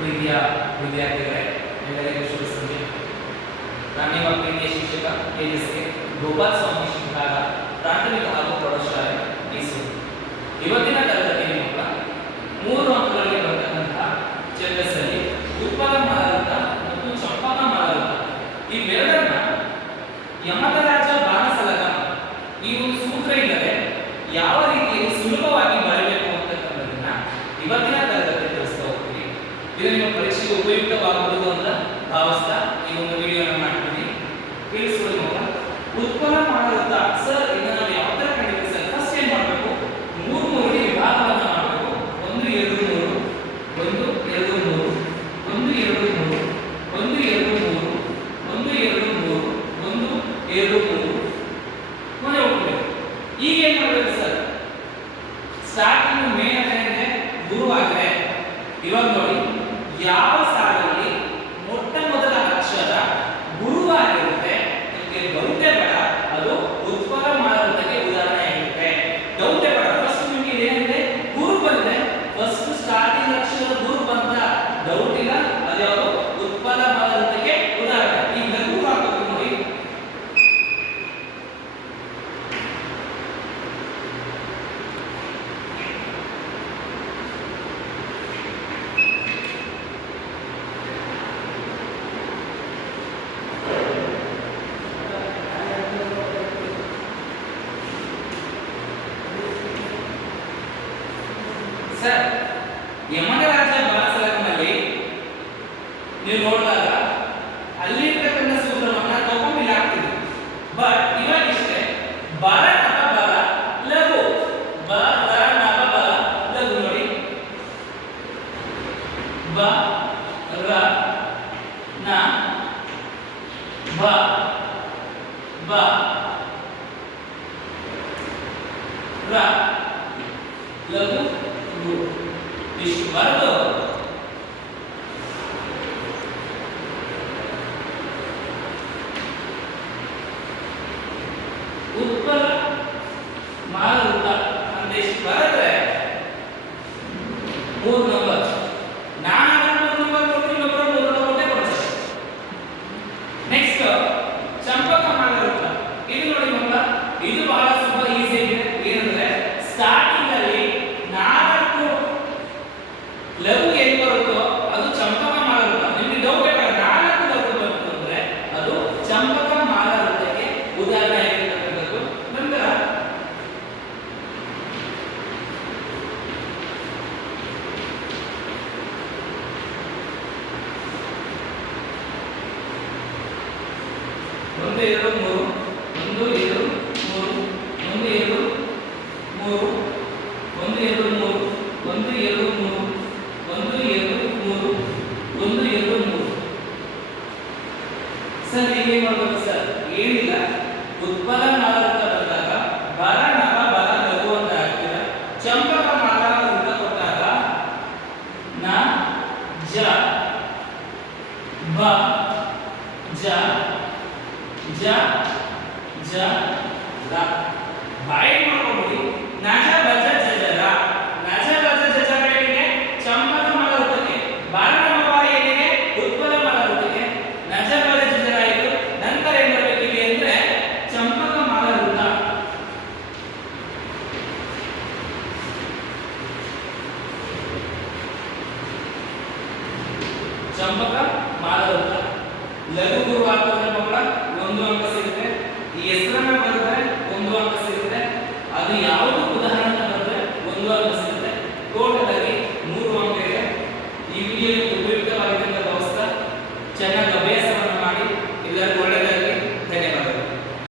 ಪ್ರೀತಿಯ ವಿದ್ಯಾರ್ಥಿಗಳೇ, ಎಲ್ಲರಿಗೂ ಶುಭ ಸಂಜೆ. ನಾನು ನಿಮ್ಮ ಪ್ರೀತಿಯ ಶಿಕ್ಷಕ ತೇಜಸ್ಗೆ ಗೋಪಾಲ್ ಸ್ವಾಮಿ ಶಿಕ್ಷಕ ಪ್ರಾಥಮಿಕ ಹಾಗೂ ಪ್ರೌಢಶಾಲೆ ಮೈಸೂರು. ಇವತ್ತಿನ ತರಗತಿ ಮಕ್ಕಳ ಮೂರು ಅಂಕಗಳಿಗೆ ಬರ್ತಕ್ಕಂತಹ ಛಂದಸ್ಸಲ್ಲಿ ಉತ್ಪಲ ಮಾಲರುತ ಮತ್ತು ಚಂಪಕ ಮಾಲರುತ ಇವೆರಡನ್ನ ಯಮಕರಾಜ ಬಾಣಸಲಗ. ಈ ಒಂದು ಸೂತ್ರ ಇಲ್ಲದೆ ಯಾವ ರೀತಿಯಲ್ಲಿ ಸುಲಭವಾಗಿ ಉಪಯುಕ್ತವಾಗಬಹುದು ಉಪಯುಕ್ತವಾಗುವುದು ಅಂತ ಭಾವಿಸ್ತಾ ಈ ಒಂದು ವಿಡಿಯೋನ ಮಾಡ್ತೀನಿ. ತಿಳಿಸ್ಕೊಳ್ಳಿ ಮಗ. ಉತ್ಪನ್ನ ಮಾಡುವಂತ ಸರ್ ಇದನ್ನ ನಾವು ಯಾವ ತರ ಕಂಡಿದ್ದೀವಿ ಸರ್ ಫಸ್ಟ್ ಏನ್ ಮಾಡಬೇಕು? ಮೂರು ಮೂರಿಗೆ ವಿಭಾಗವನ್ನು ಮಾಡಬೇಕು. ಒಂದು, ಎರಡು, ಮೂರು. ಒಂದು, ಎರಡು, ಮೂರು. ಒಂದು, ಎರಡು, ಮೂರು. ಒಂದು, ಎರಡು, ಮೂರು. ಒಂದು, ಎರಡು, ಮೂರು. ಒಂದು, ಎರಡು, ಮೂರು. ಕೊನೆ ಹೋಗ್ಬೇಕು ಈಗ ಏನ್ ಮಾಡ್ಬೇಕು ಸರ್ ಸ್ಟಾರ್ಟಿಂಗ್ ಮೇನ್ ಆಗಿದೆ ಗುರು ಆಗಿದೆ ಇವಾಗ ನೋಡಿ. ಯಾವ ಸಾಲಲ್ಲಿ ಮೊಟ್ಟ ಮೊದಲ ಅಕ್ಷರ ಗುರುವಾಗಿರುತ್ತೆ ನಿಮಗೆ ಡೌಟೇ ಬೇಡ ಅದು ಉತ್ಪಲ ಮಾಡೋದಕ್ಕೆ ಉದಾಹರಣೆ ಆಗಿರುತ್ತೆ ಡೌಟೇ ಬೇಡ ಫಸ್ಟ್ ನಿಮಗೆ ಇದೇನಿದೆ ಗುರು ಬಂದಿದೆ ಫಸ್ಟ್ ಸ್ಟಾರ್ಟಿಂಗ್ ಅಕ್ಷರ ಗುರು ಬಂತ ಡೌಟ್ ಇಲ್ಲ ಅದ್ಯಾವುದು ಉತ್ಪಲ ಮಾಡೋದಕ್ಕೆ ಉದಾಹರಣೆ ಈಗ ಲಘು ಹಾಕೋದು ನೋಡಿ ಸರ್ ಯಮಗರಾಜ ಬಾಲಸಲಕನಲ್ಲಿ ನೀವು ನೋಡಿದಾಗ ಅಲ್ಲಿರ್ತಕ್ಕಂಥ ಸೂತ್ರವನ್ನ ತಗೊಂಡಿಲ್ಲ ಆಗ್ತಿದೆ. ಬಟ್ ಇವಾಗ ಇಷ್ಟೇ ಬರ ನಪ ಬಲ, ಲಘು. ಬ ನಪ ಬಲ, ಲಘು ನೋಡಿ. ಬ, ರ, ನ, ಬ ಬ, ರ ಲಘು ರು ಇಷ್ಟು ಬರೆದು ಉತ್ಪಲ ಮಾರುತ ಅಂತ ಇಷ್ಟು ಬರೆದ್ರೆ ಮೂರು ಲಘು ಏನು ಬರುತ್ತೋ ಅದು ಚಂಪಕ ಮಾಲರುತ ನಿಮ್ಗೆ ಡೌಟ್ ಬೇಡ, ನಾಲ್ಕು ಲಘು ಅಂದ್ರೆ ಅದು ಚಂಪಕ ಮಾಲರುತಕ್ಕೆ ಉದಾಹರಣೆ ಆಗಿರ್ತಕ್ಕಂಥದ್ದು ನಂತರ ಒಂದು ಮೂರು ಒಂದು ಎರಡು ಮೂರು ಒಂದು ಎರಡು ಮೂರು ಒಂದು ಎರಡು ಮೂರು ಒಂದು ಎರಡು ಮೂರು ಒಂದು ಎರಡು ಮೂರು ಒಂದು ಎರಡು ಮೂರು ಸರ್, ನೀವೇ ಮಾಡ್ಬೇಕು ಸರ್? ಏನಿಲ್ಲ. ಉತ್ಪಲ ಅಂತ ಬಂದಾಗ ಬರ ನವ ಬರ ಲಘು ಅಂತ ಹಾಕ್ತೀರ. ಚಂಪಕ ಮಾಲ ಅಂತ ಕೊಟ್ಟಾಗ, ನ, ಜ, ಬ, ಜ ಜ ಜ ರ ಬಾಯಿ ಮಾಡ್ಕೊಂಡ್ಬಿಡಿ ನಜ ಬಜ ಜಜರ ನಜ ಬಜ ಜಜರ ಏನಿಗೆ ಚಂಪಕ ಮಲರುತ್ತಕ್ಕೆ ಬಾರಣ ಮವ ಏನಿಗೆ ಉತ್ಪಲ ಮಲರುತ್ತಕ್ಕೆ ನಜ ಬಜ ಜಜರ ಆಯಿತು ನಂತರ ಏನ್ ಮಾಡ್ಬೇಕು ಇಲ್ಲಿ ಅಂದ್ರೆ ಚಂಪಕ ಮಲರುತ್ತ ಚಂಪಕ ಮಾಲರುತ್ತ ಲಘು ಗುರು